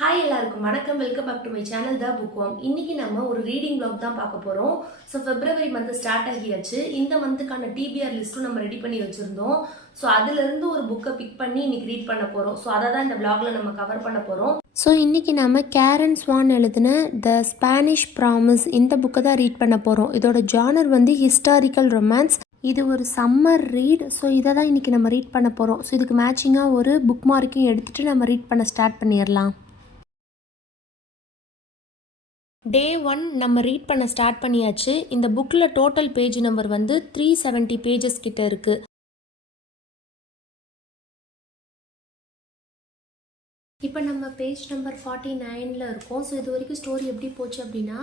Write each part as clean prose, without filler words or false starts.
Hi எல்லாருக்கும் வணக்கம். Welcome back to my channel the Bookworm. இன்னைக்கு நம்ம ஒரு ரீடிங் பிளாக் தான் பார்க்க போறோம். ஸோ பிப்ரவரி மந்த் ஸ்டார்ட் ஆகியாச்சு. இந்த மந்த்துக்கான டிபிஆர் லிஸ்ட்டும் நம்ம ரெடி பண்ணி வச்சிருந்தோம். ஸோ அதுல இருந்து ஒரு புக்கை பிக் பண்ணி இன்னைக்கு ரீட் பண்ண போறோம். ஸோ அதை தான் இந்த பிளாக்ல நம்ம கவர் பண்ண போறோம். ஸோ இன்றைக்கி நம்ம கேரன் ஸ்வான் எழுதின த ஸ்பானிஷ் ப்ராமிஸ் இந்த புக்கை தான் ரீட் பண்ண போகிறோம். இதோட ஜானர் வந்து ஹிஸ்டாரிக்கல் ரொமான்ஸ். இது ஒரு சம்மர் ரீட். ஸோ இதை தான் இன்றைக்கி நம்ம ரீட் பண்ண போகிறோம். ஸோ இதுக்கு மேட்சிங்காக ஒரு புக் மார்க்கையும் எடுத்துகிட்டு நம்ம ரீட் பண்ண ஸ்டார்ட் பண்ணிடலாம். டே 1 நம்ம ரீட் பண்ண ஸ்டார்ட் பண்ணியாச்சு. இந்த புக்கில் டோட்டல் பேஜ் நம்பர் வந்து 370 பேஜஸ் கிட்ட இருக்குது. இப்போ நம்ம பேஜ் நம்பர் 49 இருக்கோம். ஸோ இது வரைக்கும் ஸ்டோரி எப்படி போச்சு அப்படின்னா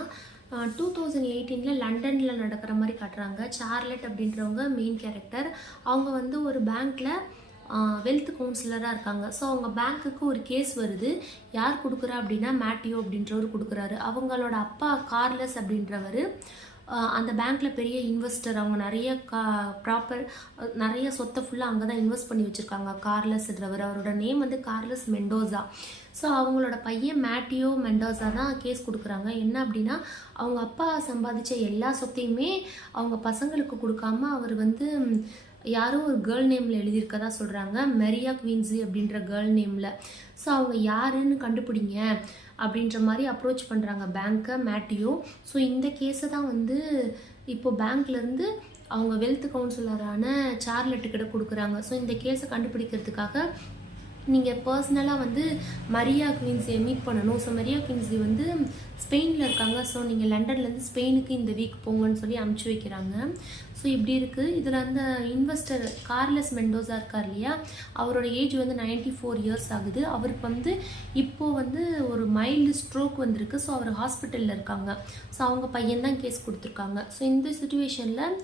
2018 லண்டனில் நடக்கிற மாதிரி காட்டுறாங்க. சார்லட் அப்படின்றவங்க மெயின் கேரக்டர். அவங்க வந்து ஒரு பேங்க்கில் வெல்த் கவுன்சிலராக இருக்காங்க. ஸோ அவங்க பேங்க்குக்கு ஒரு கேஸ் வருது. யார் கொடுக்குறா அப்படின்னா மேட்டியோ அப்படின்றவர் கொடுக்குறாரு. அவங்களோட அப்பா கார்லஸ் அப்படின்றவர் அந்த பேங்க்கில் பெரிய இன்வெஸ்டர். அவங்க நிறைய நிறைய சொத்தை ஃபுல்லாக அங்கே தான் இன்வெஸ்ட் பண்ணி வச்சுருக்காங்க. கார்லஸ்ன்றவர், அவரோட நேம் வந்து கார்லஸ் மெண்டோசா. ஸோ அவங்களோட பையன் மேட்டியோ மெண்டோசா தான் கேஸ் கொடுக்குறாங்க. என்ன அப்படின்னா அவங்க அப்பா சம்பாதிச்ச எல்லா சொத்தையுமே அவங்க பசங்களுக்கு கொடுக்காம அவர் வந்து யாரோ ஒரு கேர்ள் நேமில் எழுதியிருக்கதா சொல்கிறாங்க. மெரியா குவீன்ஸி அப்படின்ற கேர்ள் நேமில். ஸோ அவங்க யாருன்னு கண்டுபிடிங்க அப்படின்ற மாதிரி அப்ரோச் பண்ணுறாங்க பேங்க்கை மேட்டியோ. ஸோ இந்த கேஸை தான் வந்து இப்போது பேங்க்லேருந்து அவங்க வெல்த் கவுன்சிலரான சார்லட்டுக்கிட்ட கொடுக்குறாங்க. ஸோ இந்த கேஸை கண்டுபிடிக்கிறதுக்காக நீங்கள் பர்சனலாக வந்து மரியா குவீன்ஸியை மீட் பண்ணணும். ஸோ மரியா குவீன்ஸி வந்து ஸ்பெயினில் இருக்காங்க. ஸோ நீங்கள் லண்டன்லேருந்து ஸ்பெயினுக்கு இந்த வீக் போங்கன்னு சொல்லி அனுப்பிச்சி வைக்கிறாங்க. ஸோ இப்படி இருக்குது. இதில் அந்த இன்வெஸ்டர் கார்லஸ் மெண்டோசா இருக்கார் இல்லையா, அவரோட ஏஜ் வந்து 94 இயர்ஸ் ஆகுது. அவருக்கு வந்து இப்போது வந்து ஒரு மைல்டு ஸ்ட்ரோக் வந்திருக்கு. ஸோ அவர் ஹாஸ்பிட்டலில் இருக்காங்க. ஸோ அவங்க பையன்தான் கேஸ் கொடுத்துருக்காங்க. ஸோ இந்த சுச்சுவேஷனில்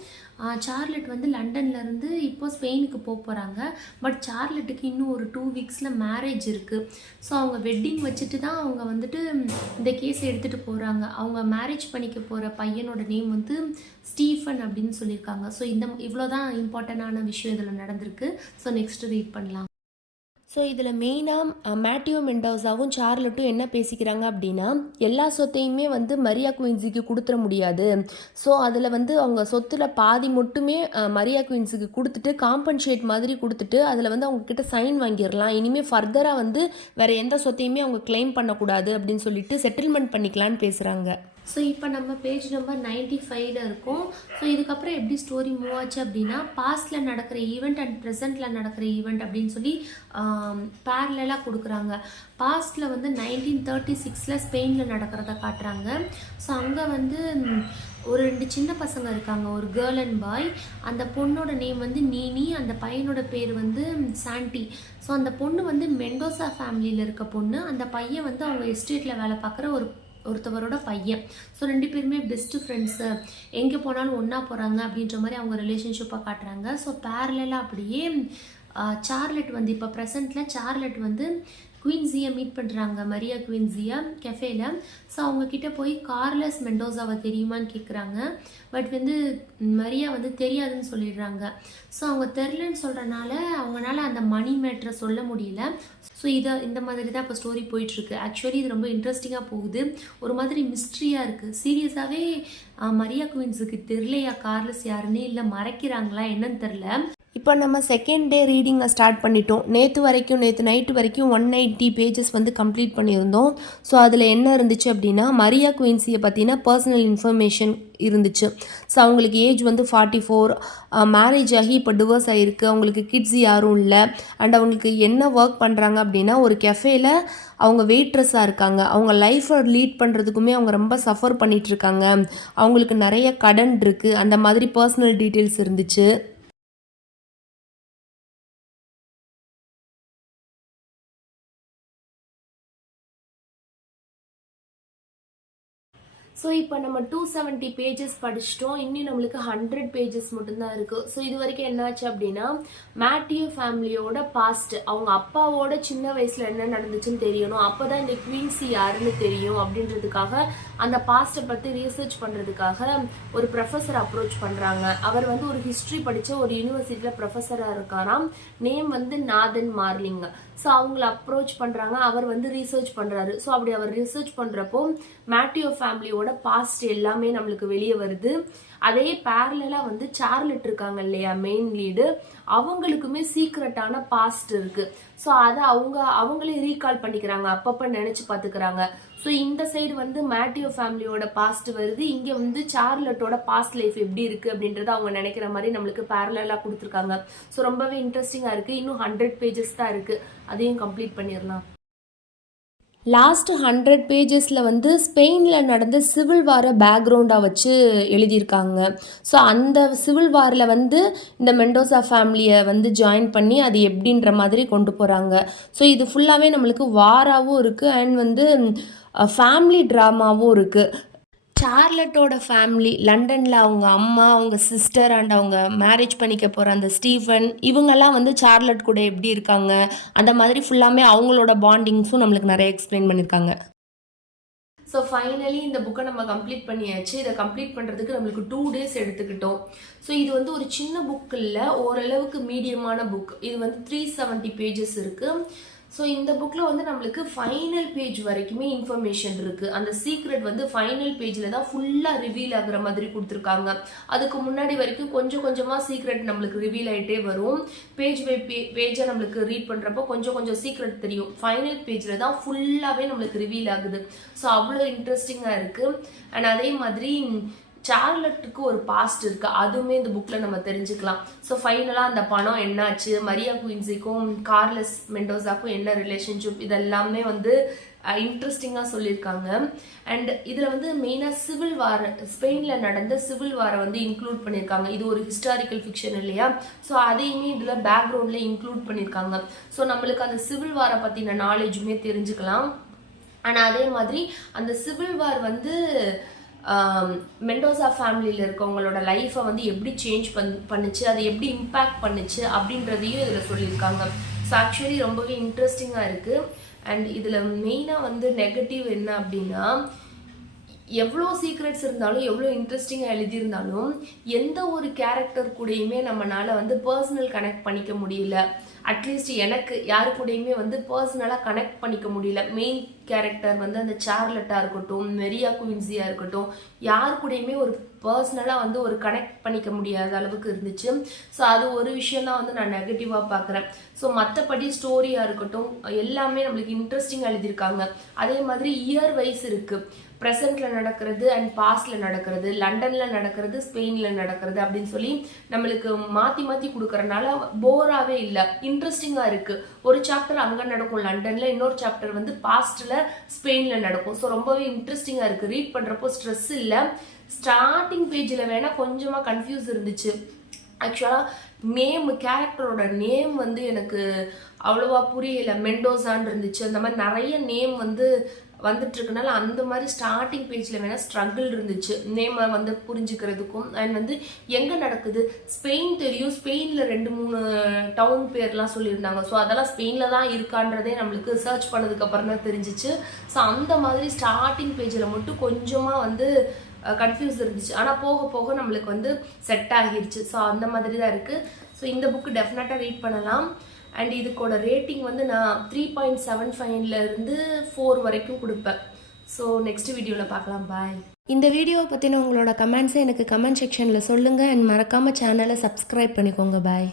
சார்லட் வந்து லண்டன்லேருந்து இப்போ ஸ்பெயினுக்கு போகிறாங்க. பட் சார்லட்டுக்கு இன்னும் ஒரு 2 வீக்ஸில் மேரேஜ் இருக்குது. ஸோ அவங்க வெட்டிங் வச்சுட்டு தான் அவங்க வந்துட்டு இந்த கேஸை எடுத்துகிட்டு போகிறாங்க. அவங்க மேரேஜ் பண்ணிக்க போகிற பையனோட நேம் வந்து ஸ்டீஃபன் அப்படின்னு சொல்லியிருக்காங்க. ஸோ இவ்வளோதான் இம்பார்ட்டண்டான விஷயம் இதில் நடந்திருக்கு. ஸோ நெக்ஸ்ட் ரீட் பண்ணலாம். ஸோ இதில் மெயினாக மேட்டியோ மெண்டோசாவும் சார்லட்டும் என்ன பேசிக்கிறாங்க அப்படின்னா, எல்லா சொத்தையுமே வந்து மரியா குயின்ஸிக்கு கொடுத்துட முடியாது. ஸோ அதில் வந்து அவங்க சொத்தில் பாதி மட்டுமே மரியா குயின்ஸுக்கு கொடுத்துட்டு காம்பன்சேட் மாதிரி கொடுத்துட்டு அதில் வந்து அவங்கக்கிட்ட சைன் வாங்கிடலாம். இனிமேல் ஃபர்தராக வந்து வேறு எந்த சொத்தையுமே அவங்க கிளைம் பண்ணக்கூடாது அப்படின்னு சொல்லிட்டு செட்டில்மெண்ட் பண்ணிக்கலான்னு பேசுகிறாங்க. ஸோ இப்போ நம்ம பேஜ் நம்பர் 95 இருக்கோம். ஸோ இதுக்கப்புறம் எப்படி ஸ்டோரி மூவ் ஆச்சு அப்படின்னா, பாஸ்டில் நடக்கிற ஈவெண்ட் அண்ட் ப்ரெசென்ட்டில் நடக்கிற ஈவெண்ட் அப்படின்னு சொல்லி பேரலாக கொடுக்குறாங்க. பாஸ்டில் வந்து 1936 ஸ்பெயினில் நடக்கிறத காட்டுறாங்க. ஸோ அங்கே வந்து ஒரு 2 சின்ன பசங்க இருக்காங்க, ஒரு கேர்ள் அண்ட் பாய். அந்த பொண்ணோட நேம் வந்து நீனி, அந்த பையனோட பேர் வந்து சாண்டி. ஸோ அந்த பொண்ணு வந்து மெண்டோசா ஃபேமிலியில் இருக்க பொண்ணு. அந்த பையன் வந்து அவங்க எஸ்டேட்டில் வேலை பார்க்குற ஒருத்தவரோட பையன். ஸோ 2 பேருமே பெஸ்ட்டு ஃப்ரெண்ட்ஸு, எங்கே போனாலும் ஒன்றா போகிறாங்க அப்படின்ற மாதிரி அவங்க ரிலேஷன்ஷிப்பாக காட்டுறாங்க. ஸோ பேரலாக அப்படியே சார்லட் வந்து இப்போ ப்ரெசண்ட்டில் சார்லட் வந்து குவீன்ஸியை மீட் பண்ணுறாங்க, மரியா குவீன்ஸியை கெஃபேல. ஸோ அவங்கக்கிட்ட போய் கார்லஸ் மெண்டோசாவை தெரியுமான்னு கேட்குறாங்க. பட் வந்து மரியா வந்து தெரியாதுன்னு சொல்லிடுறாங்க. ஸோ அவங்க தெரிலன்னு சொல்கிறனால அவங்களால அந்த மணி மேட்ரை சொல்ல முடியல. ஸோ இந்த மாதிரி தான் இப்போ ஸ்டோரி போயிட்டுருக்கு. ஆக்சுவலி இது ரொம்ப இன்ட்ரெஸ்டிங்காக போகுது. ஒரு மாதிரி மிஸ்ட்ரியாக இருக்குது. சீரியஸாகவே மரியா குவீன்ஸுக்கு தெரிலையா கார்லஸ் யாருன்னு, இல்லை மறைக்கிறாங்களா என்னன்னு தெரில. இப்போ நம்ம செகண்ட் டே ரீடிங்கை ஸ்டார்ட் பண்ணிட்டோம். நேற்று நைட்டு வரைக்கும் 180 பேஜஸ் வந்து கம்ப்ளீட் பண்ணியிருந்தோம். ஸோ அதில் என்ன இருந்துச்சு அப்படின்னா, மரியா குயின்ஸியை பற்றின பர்சனல் இன்ஃபர்மேஷன் இருந்துச்சு. ஸோ அவங்களுக்கு ஏஜ் வந்து 44, மேரேஜ் ஆகி இப்போ டிவோர்ஸ் ஆகிருக்கு, அவங்களுக்கு கிட்ஸ் யாரும் இல்லை. அண்ட் அவங்களுக்கு என்ன ஒர்க் பண்ணுறாங்க அப்படின்னா, ஒரு கெஃபேல அவங்க வெயிட்ரஸாக இருக்காங்க. அவங்க லைஃப்பை லீட் பண்ணுறதுக்குமே அவங்க ரொம்ப சஃபர் பண்ணிகிட்ருக்காங்க. அவங்களுக்கு நிறைய கடன் இருக்குது. அந்த மாதிரி பர்சனல் டீட்டெயில்ஸ் இருந்துச்சு. ஸோ இப்போ நம்ம 270 பேஜஸ் படிச்சிட்டோம். இன்னும் நம்மளுக்கு 100 பேஜஸ் மட்டும்தான் இருக்குது. ஸோ இது வரைக்கும் என்னாச்சு அப்படின்னா மேட்டியூ ஃபேமிலியோட பாஸ்ட், அவங்க அப்பாவோட சின்ன வயசில் என்ன நடந்துச்சுன்னு தெரியணும், அப்போ தான் இந்த குவீன்சி யாருன்னு தெரியும் அப்படின்றதுக்காக அந்த பாஸ்ட்டை பற்றி ரீசர்ச் பண்ணுறதுக்காக ஒரு ப்ரொஃபஸர் அப்ரோச் பண்ணுறாங்க. அவர் வந்து ஒரு ஹிஸ்ட்ரி படித்த ஒரு யூனிவர்சிட்டியில் ப்ரொஃபஸராக இருக்காராம். நேம் வந்து நாதன் மார்லிங். ஸோ அவங்கள அப்ரோச் பண்ணுறாங்க. அவர் வந்து ரீசர்ச் பண்ணுறாரு. ஸோ அப்படி அவர் ரிசர்ச் பண்ணுறப்போ மேட்டியூ ஃபேமிலியோட பாஸ்ட் எல்லாமே நம்மளுக்கு வெளியே வருது. அதே பேரலாக வந்து சார்லட் இருக்காங்க இல்லையா, மெயின் லீடு, அவங்களுக்குமே சீக்ரெட்டான பாஸ்ட் இருக்கு. ஸோ அதை அவங்களே ரீகால் பண்ணிக்கிறாங்க, அப்பப்போ நினைச்சு பார்த்துக்கிறாங்க. ஸோ இந்த சைடு வந்து மேட்டியூ ஃபேமிலியோட பாஸ்ட் வருது, இங்கே வந்து சார்லட்டோட பாஸ்ட் லைஃப் எப்படி இருக்கு அப்படின்றத அவங்க நினைக்கிற மாதிரி நம்மளுக்கு பேரலாக கொடுத்துருக்காங்க. ஸோ ரொம்பவே இன்ட்ரெஸ்டிங்காக இருக்கு. இன்னும் 100 பேஜஸ் தான் இருக்கு, அதையும் கம்ப்ளீட் பண்ணிடலாம். லாஸ்ட் 100 பேஜஸில் வந்து ஸ்பெயினில் நடந்த சிவில் வாரை பேக்ரவுண்டாக வச்சு எழுதியிருக்காங்க. ஸோ அந்த சிவில் வாரில் வந்து இந்த மெண்டோசா ஃபேமிலியை வந்து ஜாயின் பண்ணி அது எப்படின்ற மாதிரி கொண்டு போகிறாங்க. ஸோ இது ஃபுல்லாகவே நம்மளுக்கு வாராகவும் இருக்குது அண்ட் வந்து ஃபேமிலி ட்ராமாவும் இருக்குது. சார்லட்டோட ஃபேமிலி லண்டனில் அவங்க அம்மா, அவங்க சிஸ்டர் அண்ட் அவங்க மேரேஜ் பண்ணிக்க போகிற அந்த ஸ்டீஃபன், இவங்கெல்லாம் வந்து சார்லட் கூட எப்படி இருக்காங்க, அந்த மாதிரி ஃபுல்லாமே அவங்களோட பாண்டிங்ஸும் நம்மளுக்கு நிறைய எக்ஸ்பிளைன் பண்ணியிருக்காங்க. ஸோ ஃபைனலி இந்த புக்கை நம்ம கம்ப்ளீட் பண்ணியாச்சு. இதை கம்ப்ளீட் பண்ணுறதுக்கு நம்மளுக்கு 2 days எடுத்துக்கிட்டோம். ஸோ இது வந்து ஒரு சின்ன புக் இல்லை, ஓரளவுக்கு மீடியமான புக். இது வந்து 370 பேஜஸ் இருக்குது. ஸோ இந்த புக்கில் வந்து நம்மளுக்கு ஃபைனல் பேஜ் வரைக்குமே இன்ஃபர்மேஷன் இருக்குது. அந்த சீக்ரெட் வந்து ஃபைனல் பேஜில் தான் ஃபுல்லாக ரிவீல் ஆகுற மாதிரி கொடுத்துருக்காங்க. அதுக்கு முன்னாடி வரைக்கும் கொஞ்சம் கொஞ்சமாக சீக்ரெட் நம்மளுக்கு ரிவீல் ஆகிட்டே வரும். பேஜ் பை பேஜை நம்மளுக்கு ரீட் பண்ணுறப்போ கொஞ்சம் கொஞ்சம் சீக்ரெட் தெரியும். ஃபைனல் பேஜில் தான் ஃபுல்லாகவே நம்மளுக்கு ரிவீல் ஆகுது. ஸோ அவ்வளோ இன்ட்ரெஸ்டிங்காக இருக்குது. அண்ட் அதே மாதிரி சார்லட்டுக்கு ஒரு பாஸ்ட் இருக்கு, அதுவுமே இந்த புக்ல நம்ம தெரிஞ்சுக்கலாம். ஸோ ஃபைனலாக அந்த பணம் என்னாச்சு, மரியா குயின்சிக்கும் கார்லஸ் மெண்டோசாக்கும் என்ன ரிலேஷன்ஷிப், இதெல்லாமே வந்து இன்ட்ரெஸ்டிங்காக சொல்லியிருக்காங்க. அண்ட் இதில் வந்து மெயினாக சிவில் வார், ஸ்பெயினில் நடந்த சிவில் வாரை வந்து இன்க்ளூட் பண்ணியிருக்காங்க. இது ஒரு ஹிஸ்டாரிக்கல் ஃபிக்ஷன் இல்லையா, ஸோ அதையுமே இதில் பேக்ரவுண்டில் இன்க்ளூட் பண்ணியிருக்காங்க. ஸோ நம்மளுக்கு அந்த சிவில் வாரை பற்றின நாலேஜுமே தெரிஞ்சுக்கலாம். ஆனால் அதே மாதிரி அந்த சிவில் வார் வந்து மெண்டோசா ஃபேமிலியில் இருக்கவங்களோட லைஃப்பை வந்து எப்படி சேஞ்ச் பண்ணுச்சு, அது எப்படி இம்பேக்ட் பண்ணுச்சு அப்படின்றதையும் இதில் சொல்லியிருக்காங்க. ஸோ ஆக்சுவலி ரொம்பவே இன்ட்ரெஸ்டிங்காக இருக்குது. அண்ட் இதில் மெயினாக வந்து நெகட்டிவ் என்ன அப்படின்னா, எவ்வளோ சீக்ரெட்ஸ் இருந்தாலும் எவ்வளோ இன்ட்ரெஸ்டிங்காக எழுதியிருந்தாலும் எந்த ஒரு கேரக்டர் கூடயுமே நம்மளால் வந்து பர்சனல் கனெக்ட் பண்ணிக்க முடியல. அட்லீஸ்ட் எனக்கு யாரு கூடயுமே வந்து பர்சனலாக கனெக்ட் பண்ணிக்க முடியல. மெயின் கேரக்டர் வந்து அந்த சார்லட்டாக இருக்கட்டும், மெரியா குயின்சியாக இருக்கட்டும், யாரு கூடயுமே ஒரு பர்சனலாக வந்து ஒரு கனெக்ட் பண்ணிக்க முடியாத அளவுக்கு இருந்துச்சு. ஸோ அது ஒரு விஷயம் தான் வந்து நான் நெகட்டிவாக பார்க்குறேன். ஸோ மற்றபடி ஸ்டோரியாக இருக்கட்டும் எல்லாமே நம்மளுக்கு இன்ட்ரெஸ்டிங்காக எழுதியிருக்காங்க. அதே மாதிரி இயர் வைஸ் இருக்குது, ப்ரெசென்ட்ல நடக்கிறது அண்ட் பாஸ்ட்ல நடக்கிறது, லண்டன்ல நடக்கிறது, ஸ்பெயின்ல நடக்கிறது அப்படின்னு சொல்லி நம்மளுக்கு மாற்றி மாற்றி கொடுக்கறனால போராகவே இல்லை, இன்ட்ரெஸ்டிங்காக இருக்கு. ஒரு சாப்டர் அங்கே நடக்கும் லண்டன்ல, இன்னொரு சாப்டர் வந்து பாஸ்ட்ல ஸ்பெயின்ல நடக்கும். ஸோ ரொம்பவே இன்ட்ரெஸ்டிங்காக இருக்கு. ரீட் பண்ணுறப்போ ஸ்ட்ரெஸ் இல்லை. ஸ்டார்டிங் பேஜில் வேணால் கொஞ்சமாக கன்ஃபியூஸ் இருந்துச்சு. ஆக்சுவலாக கேரக்டரோட நேம் வந்து எனக்கு அவ்வளோவா புரியல. மெண்டோசான்னு இருந்துச்சு, அந்த மாதிரி நிறைய நேம் வந்து வந்துட்டு இருக்கனால அந்த மாதிரி ஸ்டார்டிங் பேஜில் வேணால் ஸ்ட்ரகிள் இருந்துச்சு நேமை வந்து புரிஞ்சுக்கிறதுக்கும். அண்ட் வந்து எங்கே நடக்குது, ஸ்பெயின் தெரியும், ஸ்பெயினில் 2-3 டவுன் பேர்லாம் சொல்லியிருந்தாங்க. ஸோ அதெல்லாம் ஸ்பெயினில் தான் இருக்கான்றதே நம்மளுக்கு சர்ச் பண்ணதுக்கப்புறம் தான் தெரிஞ்சிச்சு. ஸோ அந்த மாதிரி ஸ்டார்டிங் பேஜில் மட்டும் கொஞ்சமாக வந்து கன்ஃபியூஸ் இருந்துச்சு. ஆனால் போக போக நம்மளுக்கு வந்து செட் ஆகிருச்சு. ஸோ அந்த மாதிரி தான் இருக்குது. ஸோ இந்த புக்கு டெஃபினட்டாக ரீட் பண்ணலாம். அண்ட் இதுக்கோட ரேட்டிங் வந்து நான் 3.75 4 வரைக்கும் கொடுப்பேன். ஸோ நெக்ஸ்ட் வீடியோவில் பார்க்கலாம். பாய். இந்த வீடியோவை பற்றின உங்களோட கமெண்ட்ஸை எனக்கு கமெண்ட் செக்ஷனில் சொல்லுங்கள். அண்ட் மறக்காமல் சேனலை சப்ஸ்கிரைப் பண்ணிக்கோங்க. பாய்.